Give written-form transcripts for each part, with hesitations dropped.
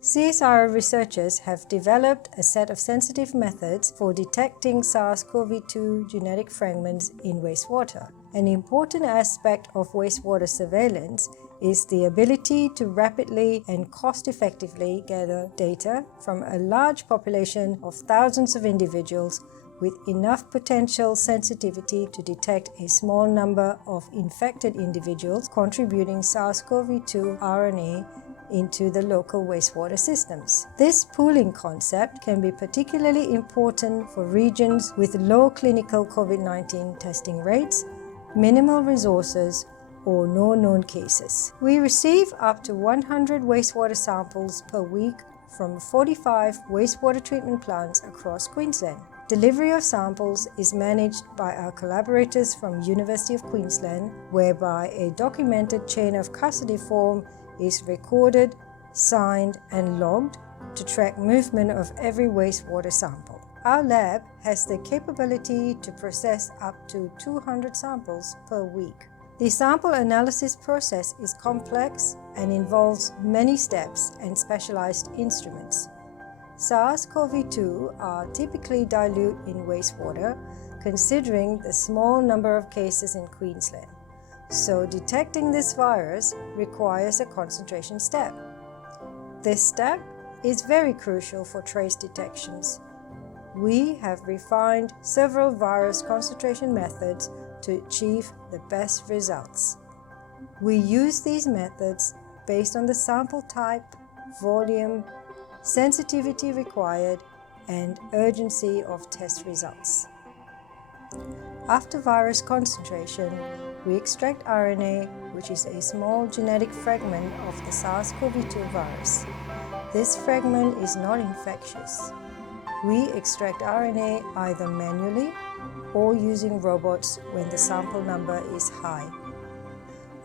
CSIRO researchers have developed a set of sensitive methods for detecting SARS-CoV-2 genetic fragments in wastewater. An important aspect of wastewater surveillance is the ability to rapidly and cost-effectively gather data from a large population of thousands of individuals with enough potential sensitivity to detect a small number of infected individuals contributing SARS-CoV-2 RNA into the local wastewater systems. This pooling concept can be particularly important for regions with low clinical COVID-19 testing rates, minimal resources, or no known cases. We receive up to 100 wastewater samples per week from 45 wastewater treatment plants across Queensland. Delivery of samples is managed by our collaborators from University of Queensland, whereby a documented chain of custody form is recorded, signed and logged to track movement of every wastewater sample. Our lab has the capability to process up to 200 samples per week. The sample analysis process is complex and involves many steps and specialized instruments. SARS-CoV-2 are typically dilute in wastewater, considering the small number of cases in Queensland. So detecting this virus requires a concentration step. This step is very crucial for trace detections. We have refined several virus concentration methods to achieve the best results. We use these methods based on the sample type, volume, sensitivity required, and urgency of test results. After virus concentration, we extract RNA, which is a small genetic fragment of the SARS-CoV-2 virus. This fragment is not infectious. We extract RNA either manually or using robots when the sample number is high.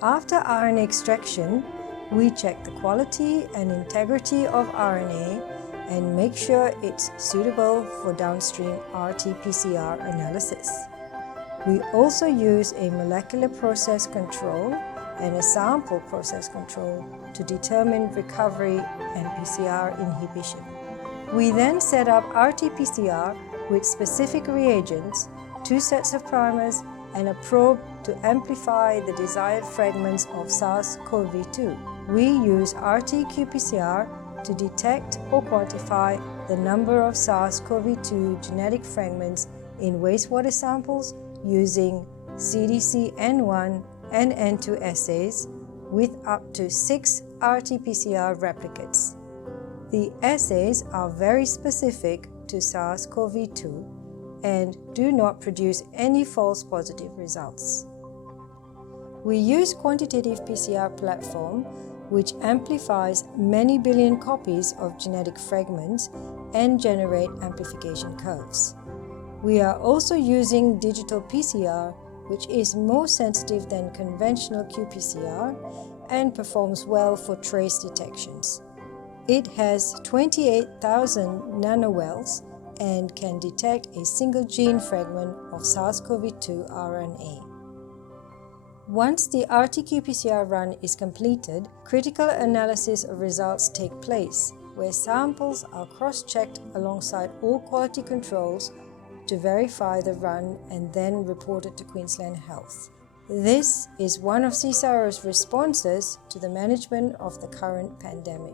After RNA extraction, we check the quality and integrity of RNA and make sure it's suitable for downstream RT-PCR analysis. We also use a molecular process control and a sample process control to determine recovery and PCR inhibition. We then set up RT-PCR with specific reagents, 2 sets of primers, and a probe to amplify the desired fragments of SARS-CoV-2. We use RT-qPCR to detect or quantify the number of SARS-CoV-2 genetic fragments in wastewater samples using CDC N1 and N2 assays with up to 6 RT-PCR replicates. The assays are very specific to SARS-CoV-2 and do not produce any false positive results. We use quantitative PCR platform which amplifies many billion copies of genetic fragments and generate amplification curves. We are also using digital PCR, which is more sensitive than conventional qPCR and performs well for trace detections. It has 28,000 nanowells and can detect a single gene fragment of SARS-CoV-2 RNA. Once the RT-qPCR run is completed, critical analysis of results take place, where samples are cross-checked alongside all quality controls to verify the run and then reported to Queensland Health. This is one of CSIRO's responses to the management of the current pandemic.